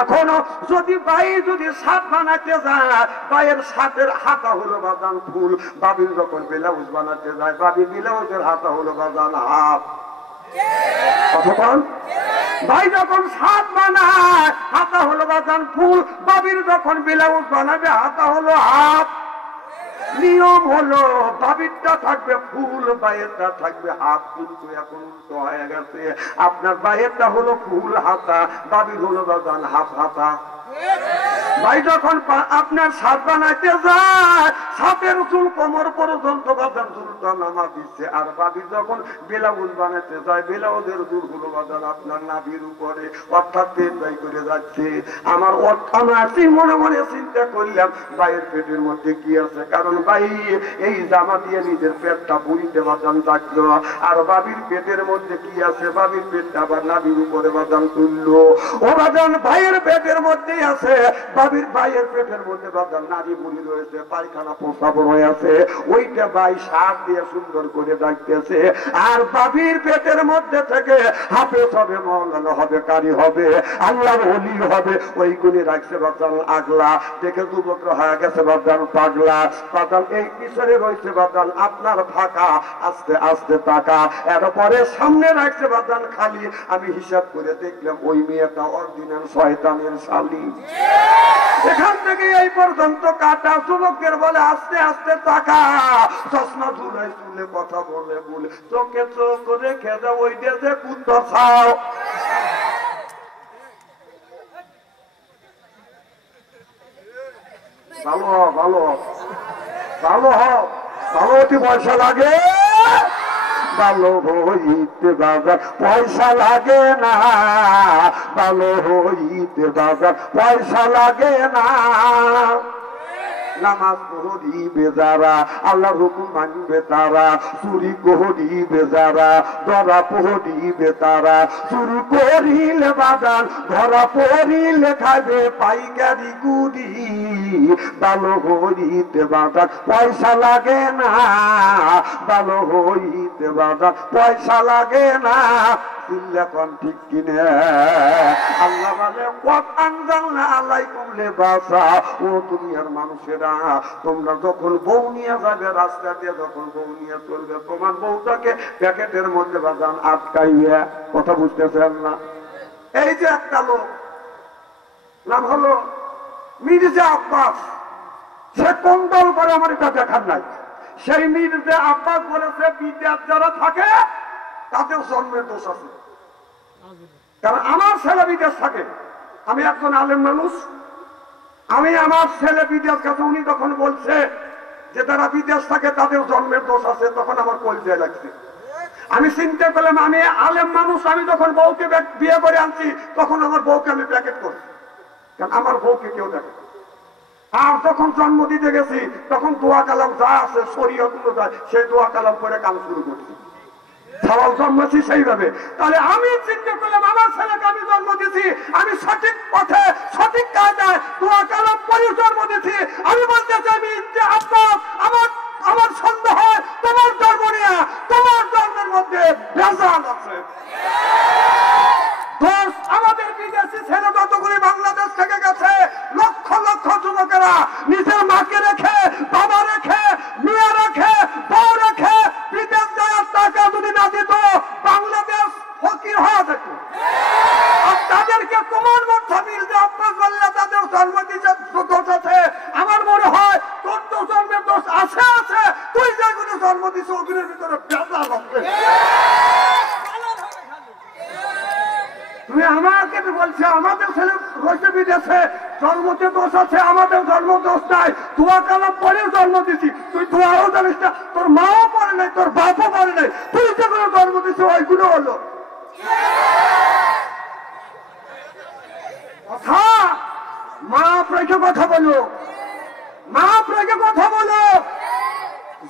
এখনো যদি ভাই যদি সাপ বানাতে যায়, ভাইয়ের সাপের হাতা হলো বাজান ফুল। বাবির যখন ব্লাউজ বানাতে যায়, বাবির ব্লাউজের হাতা হলো বাজান হাফ। কতক্ষণ ভাই যখন সাপ বানায় হাতা হলো বাজান ফুল, বাবির যখন ব্লাউজ বানাবে হাতা হলো হাফ। নিয়ম হলো বাবিরটা থাকবে ফুল, বাইরেরটা থাকবে হাত। কিন্তু এখন উল্টো হয়ে গেছে, আপনার বাইরেরটা হলো ফুল হাতা, বাবির হলো বাজান হাফ হাতা। ভাই যখন আপনার সাপ বানাইতে যায়, সাপের চুল কোমর পর্যন্ত বাজান চুলটা নামা দিচ্ছে। আর বাবি যখন ব্লাউজ বানাইতে যায়, ব্লাউজের চুল গুলো বাজান আপনার নাভির উপরে, অর্থাৎ পেট বাই করে যাচ্ছে। আমার অর্থাৎ মনে মনে চিন্তা করলাম ভাইয়ের পেটের মধ্যে কি আছে, কারণ ভাই এই জামা দিয়ে নিজের পেটটা বুড়িতে বাজান থাকলো। আর বাবির পেটের মধ্যে কি আছে, বাবির পেটটা আবার নাভির উপরে বাজান তুললো। ও বাজান ভাইয়ের পেটের মধ্যে আছে, বাবির ভাইয়ের পেটের মধ্যে বাজান নারী বুড়ি রয়েছে, পায়খানা প্রস্রাব হয়ে আছে, ওইটা ভাই সার দিয়ে সুন্দর করে ডাকতেছে। আর বাবির পেটের মধ্যে থেকে হাফেজ হবে, মৌলানা হবে, কারি হবে, আল্লাহর ওলি হবে, ওইগুলি রাখছে বাজান আগলা। দেখে যুবকরা হয়ে গেছে বাজান পাগলা। বাজান এই পিছনে রয়েছে বাজান আপনার ফাঁকা, আস্তে আস্তে টাকা। এরপরে সামনে রাখছে বাজান খালি। আমি হিসাব করে দেখলাম ওই মেয়েটা অরিজিনাল শয়তানের শালী। এখান থেকে এই পর্যন্ত কাটা। যুবকদের বলে আস্তে আস্তে টাকা, চশমা ঝুলাই চুলে কথা বলে বলে, চোখে চোখ রেখে দাও ওই দেশে কুত্তা খাও। ভালো ভালো ভালো হও, ভালো অতি পয়সা লাগে, ভালো হইতে বাজার পয়সা লাগে না, ভালো হইতে বাজার পয়সা লাগে না। নামাজ পড়িবে যারা, আল্লাহর হুকুম মানবে তারা, চুরি করিবে যারা, ধরা পড়িবে তারা। চুরি করিলে বাজান ধরা পড়িলে খাবে পাইকারি গুড়ি। ভালো হইতে বাজার পয়সা লাগে না, ভালো হইতে বাজার পয়সা লাগে না। ঠিক কিনে আল্লাহ বলে ও দুনিয়ার মানুষেরা, তোমরা যখন বউ নিয়ে যাবে রাস্তা দিয়ে, যখন বউ নিয়ে চলবে, তোমার বউটাকে প্যাকেটের মধ্যে বাজান আটকাইয়া, কথা বুঝতেছেন না? এই যে একটা লোক নাম হলো মির্জা আব্বাস, সে কোন দল করে আমার এটা দেখার নাই। সেই মির্জা আব্বাস বলেছে বিদেশ যারা থাকে তাদের জন্মের দোষ আছে। কারণ আমার ছেলে বিদেশ থাকে, আমি একজন আলেম মানুষ, আমি আমার ছেলে বিদেশ গেছে, উনি যখন বলছে যে তারা বিদেশ থাকে তাদের জন্মের দোষ আছে, তখন আমার কলজায় লাগছে। আমি চিন্তা করলাম আমি আলেম মানুষ, আমি যখন বউকে বিয়ে করে আনছি তখন আমার বউকে আমি প্যাকেট করছি, কারণ আমার বউকে কেউ দেখে। আর যখন জন্ম দিতে গেছি তখন দোয়া কালাম যা আছে শরীয়ত অনুযায়ী সেই দোয়া কালাম করে কাম শুরু করছি, সবাই জন্মেছি সেইভাবে। তাহলে আমি চিন্তা করলাম আমার ছেলেকে আমি জন্ম দিয়েছি, আমি সঠিক পথে সঠিক কায়দায় দোয়া কালাম করে জন্ম দিয়েছি। আমি বলতে চাই যে আপনার আমার সন্দেহ হয় তোমার জন্ম নিয়ে, তোমার জন্মের মধ্যে ভেজাল আছে। দোষ আমাদের বিদেশি ছেলে যতগুলি বাংলাদেশ থেকে গেছে, লক্ষ লক্ষ যুবকেরা নিজের মাকে রেখে, বাবা রেখে, মেয়ে রেখে, বউ রেখে বিদেশ যাওয়ার টাকা যদি না দিত বাংলাদেশ ফকির হয়ে যেত। আর তাদেরকে তোমার মধ্যে মিলতে আপনার বললে তাদের জন্ম দিতে দোষ আছে। আমার মনে হয় তোর তো জন্মের দোষ আছে আছে, তুই যেগুলো জন্ম দিস ওগুলোর ভিতরে ভেজাল আছে। তুমি আমাকে বলছো আমাদের ছেলে রয়েছে বিদেশে, জন্মতে দোষ আছে, আমাদের জন্ম দোষ নাই, দোয়া কালাম পরে জন্ম দিছি। তুই দোয়াও জানিস না, তোর মাও পড়ে নাই, তোর বাপও পড়ে নাই, তুই যেগুলো জন্ম দিছি ওইগুলো হলো কথা। মা আপনাকে কথা বলো, মা আপনাকে কথা বলো,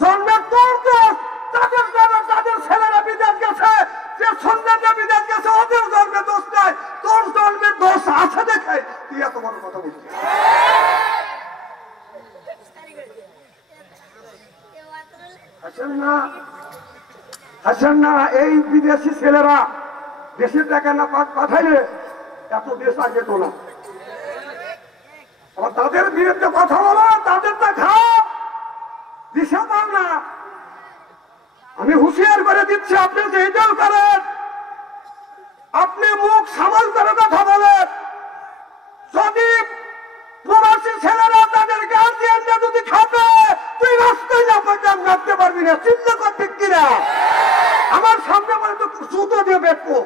জন্মের তোর দোষ, তাদের তাদের ছেলেরা বিদেশ গেছে, যে সন্তানরা বিদেশ গেছে ওদের জন্মের দোষ নাই, তোর জন্মের দোষ আছে দেখে তুই এত বড় কথা বলছিস। আসেন না এই বিদেশি ছেলেরা দেশের টাকা না পাঠাইলে এত দেশ আগে তো না। তাদের বিরুদ্ধে কথা বলো, তাদেরটা খাও, দিশা পাও না। আমি হুঁশিয়ার করে দিচ্ছি, আপনি যে দল করেন, আপনি মুখ সামাল করে কথা বলেন। যদি প্রবাসী ছেলেরা তাদের গার্জিয়ানরা যদি খাবে, তুই রাস্তায় না পাঠান নামতে পারবি না। চিন্তা করতে কিনা আমার সামনে বলে তো জুতো দিয়ে বেঁকবো।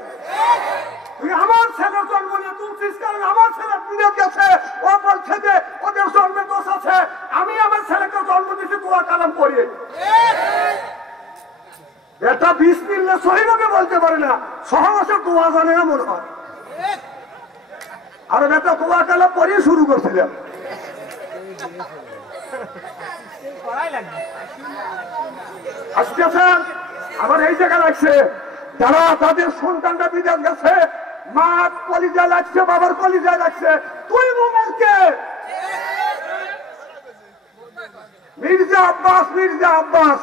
তুই আমার ছেলের জন্ম নিয়ে তুলছিস, কারণ আমার ছেলে বিদেশ গেছে, ও বলছে যে ওদের জন্মে দোষ আছে। আমি আমার ছেলেকে জন্ম দিচ্ছি দোয়া কালাম করিয়ে। এটা বিসমিল্লাহ সহিভাবে বলতে পারে না, সহবাসের দোয়া জানে না মনে হয়। আর এটা দোয়া কালাম পরিয়ে শুরু করছিলাম। আসতেছেন আবার এই জায়গা লাগছে, যারা তাদের সন্তানটা বিদেশ গেছে, মা কলিজা লাগছে, বাবার কলিজা লাগছে, তুই মোবাইলকে মির্জা আব্বাস, মির্জা আব্বাস,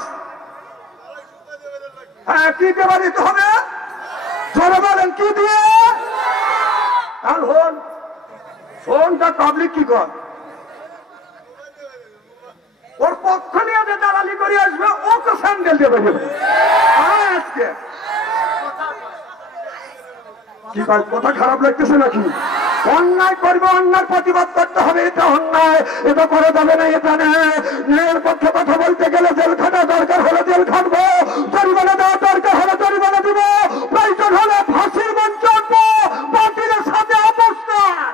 হ্যাঁ কি দেওয়া দিতে হবে? জোরে বলেন কি দিয়ে? আর হন ফোনটা পাবলিক কি কর, ওর পক্ষ নিয়ে যে দালালি করে আসবে ওকে স্যান্ডেল দেবে আজকে। কি ভাই কথা খারাপ লাগতেছে নাকি? অন্যায় করবে, অন্যায় প্রতিবাদ করতে হবে, এটা অন্যায়, এটা করে যাবে না, এটা নেই। ন্যায়ের পক্ষে কথা বলতে গেলে জেল খাটা দরকার হলে জেল খাটবো, জরিমানা দেওয়া দরকার হলে জরিমানা দিব, প্রয়োজন হলে ফাঁসির মঞ্চ আনবো, বাতিলের সাথে আপোষ নয়।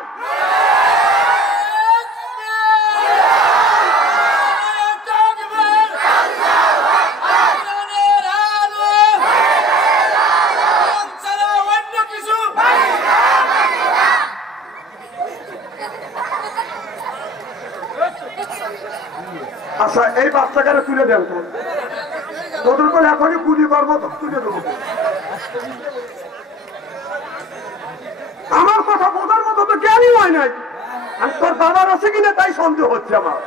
আচ্ছা এই বাচ্চাটারে তুলে দেন তো, তোদের করে এখনই গুলি করবো তো তুলে দেবো। আমার কথা বোঝার মতো তো জ্ঞানই হয় নাই, আর তোর বাবার আছে কিনা তাই সন্দেহ হচ্ছে আমার।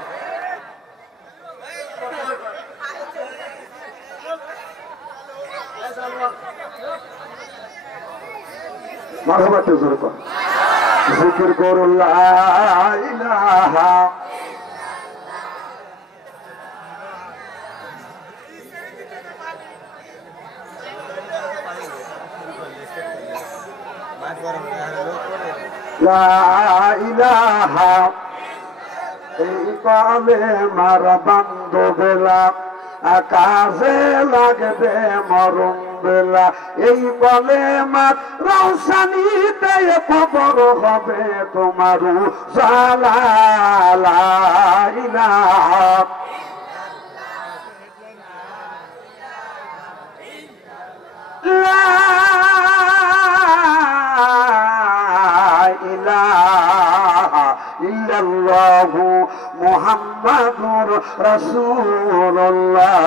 মারহাবা জোরে কর, জিকির করো লা ইলাহা এই কালে মার বান্ধব বেলা আকাশে লাগবে মরণ বেলা, এই বলে মার রৌশানিতে খবর হবে তোমার জালা। লা ইলাহা ইল্লাল্লাহু মুহাম্মাদুর রাসূলুল্লাহ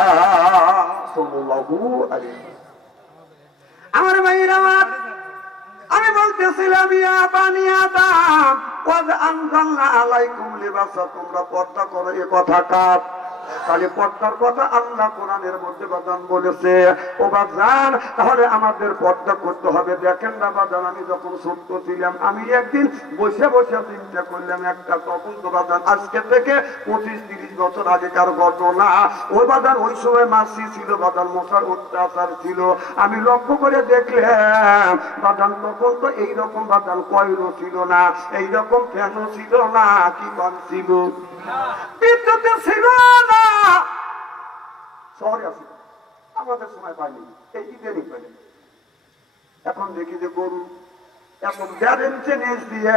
সাল্লাল্লাহু আলাইহি। আমার ভাইরা, আমি বলতেছিলাম ইয়া বানি আদম ওয়াজ আনজালনা আলাইকুম লিবাসা, তোমরা পর্দা করো, এ কথা কার? তাহলে পর্দার কথা আল্লাহ কোরআনের মধ্যে বাজান বলেছে। ও বাজান তাহলে আমাদের পর্দা করতে হবে। দেখেন না বাজান, আমি যখন ছোট্ট ছিলাম আমি একদিন বসে বসে চিন্তা করলাম একটা, তখন তো বাজান আজকে থেকে 25-30 বছর আগেকার ঘটনা। ওই বাজান ওই সময় মাসি ছিল বাজান, মশার অত্যাচার ছিল। আমি লক্ষ্য করে দেখলাম বাজান তখন তো এইরকম বাজান কয়রো ছিল না, এইরকম ফ্যানও ছিল না, কি বান ছিল, বিদ্যুৎ ছিল না। শহরে আছে, আমাদের সময় পাইনি, এই ইদানিং পাইনি। এখন দেখি যে গরু এখন 1.5 ইঞ্চি নেজ দিয়ে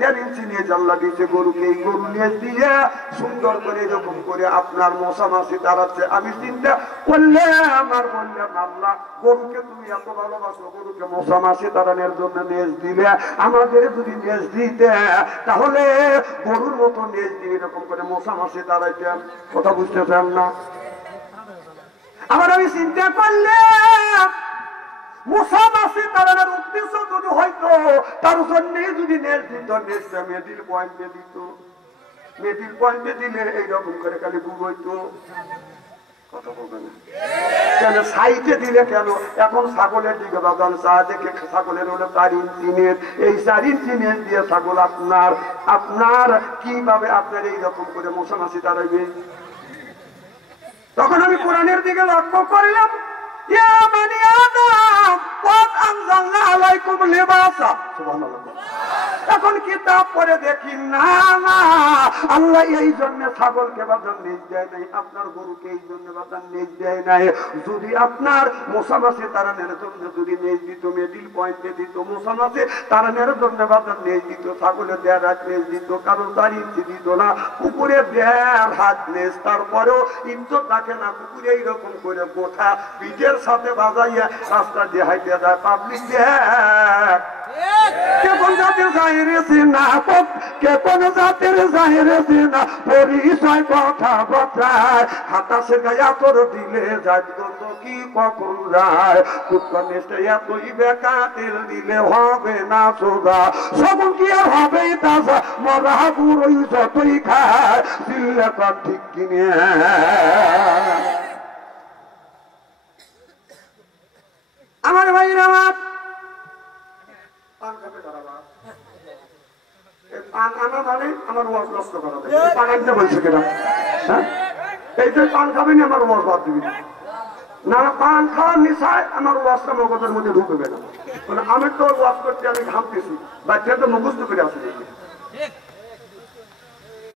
1.5 ইঞ্চি নিয়ে জানলা দিয়েছে গরুকে, এই গরু নেজ দিয়ে সুন্দর করে এরকম করে আপনার মশা মাছি দাঁড়াচ্ছে। আমি চিন্তা করলাম আমার বললাম আল্লাহ, গরুকে তুমি এত ভালোবাসো, গরুকে মশা মাছি দাঁড়ানোর জন্য নেজ দিলে, আমাদের যদি নেজ দিতে তাহলে গরুর মতো নেজ দিয়ে এরকম করে মশা মাছি দাঁড়াইতাম। কথা বুঝতেছেন না? আবার আমি চিন্তা করলাম মশা মাছি দাঁড়ানোর উদ্দেশ্য যদি হয়তো তার জন্য যদি নেট দিত, নেটটা মেডিল পয়েন্টে দিত, মেডিল পয়েন্টে দিলে এইরকম করে খালি বুঝ হইতো। কথা বলবেন না কেন? সাইটে দিলে কেন? এখন ছাগলের দিকে বাগান চা দেখে ছাগলের হলো 4 ইঞ্চি নেট, এই 4 ইঞ্চি নেট দিয়ে ছাগল আপনার কিভাবে আপনার এইরকম করে মশা মাছি দাঁড়াইবে? তখন আমি কোরআনের দিকে লক্ষ্য করলাম, ইয়া মানি আদম কদ আনজালনা আলাইকুম লিবাসা, সুবহানাল্লাহ। এখন কিতাব পড়ে দেখি না না, আল্লাহ এই জন্য ছাগলকে বাজার নিজ দেয় নাই, আপনার গরুকে এই জন্য বাজার নিজ দেয় নাই। যদি আপনার মশামাছি তাড়ানোর জন্য যদি নেজ দিত, মিডিল পয়েন্টে দিত, মশামাছি তাড়ানোর জন্য বাজার নেজ দিত, ছাগলের 1.5 হাত নেজ দিত, কারণ 4 ইঞ্চি দিত না, কুকুরে 1.5 হাত নেজ, তারপরেও ইজ্জত রাখে না। কুকুরে এইরকম করে গোঠা পিঠের সাথে বাজাইয়া রাস্তা দিয়ে হাইতে যায়, পাবলিক কোন জাতির জাহিরেছি না, কে কোন জাতির জাহিরেছি না, পরিচয় কথা বতায় হাতাশে গায়া তোর দিলে যায় গন্ধ কি কখন যায়, কুৎকার নিশ্চে এতই বেকাতের দিলে হবে না সোজা, সবন কি আর হবে তাজা, মরা বুড়োই যতই খায় দিলে কর ঠিক কিনে। আমার ভাইরা আমার আমার ওয়াজ নষ্ট করা পাগাইতে বলছে কেন? হ্যাঁ, এই যে পান খাবেনি আমার ওয়াজ বাদ দিবি না, পান খাওয়ার নিশায় আমার ওয়াজটা মগজের মধ্যে ঢুকবে না। আমি তো ওয়াজ করতে আমি ঘামতেছি, বাচ্চা তো মুখস্থ করে আসবে।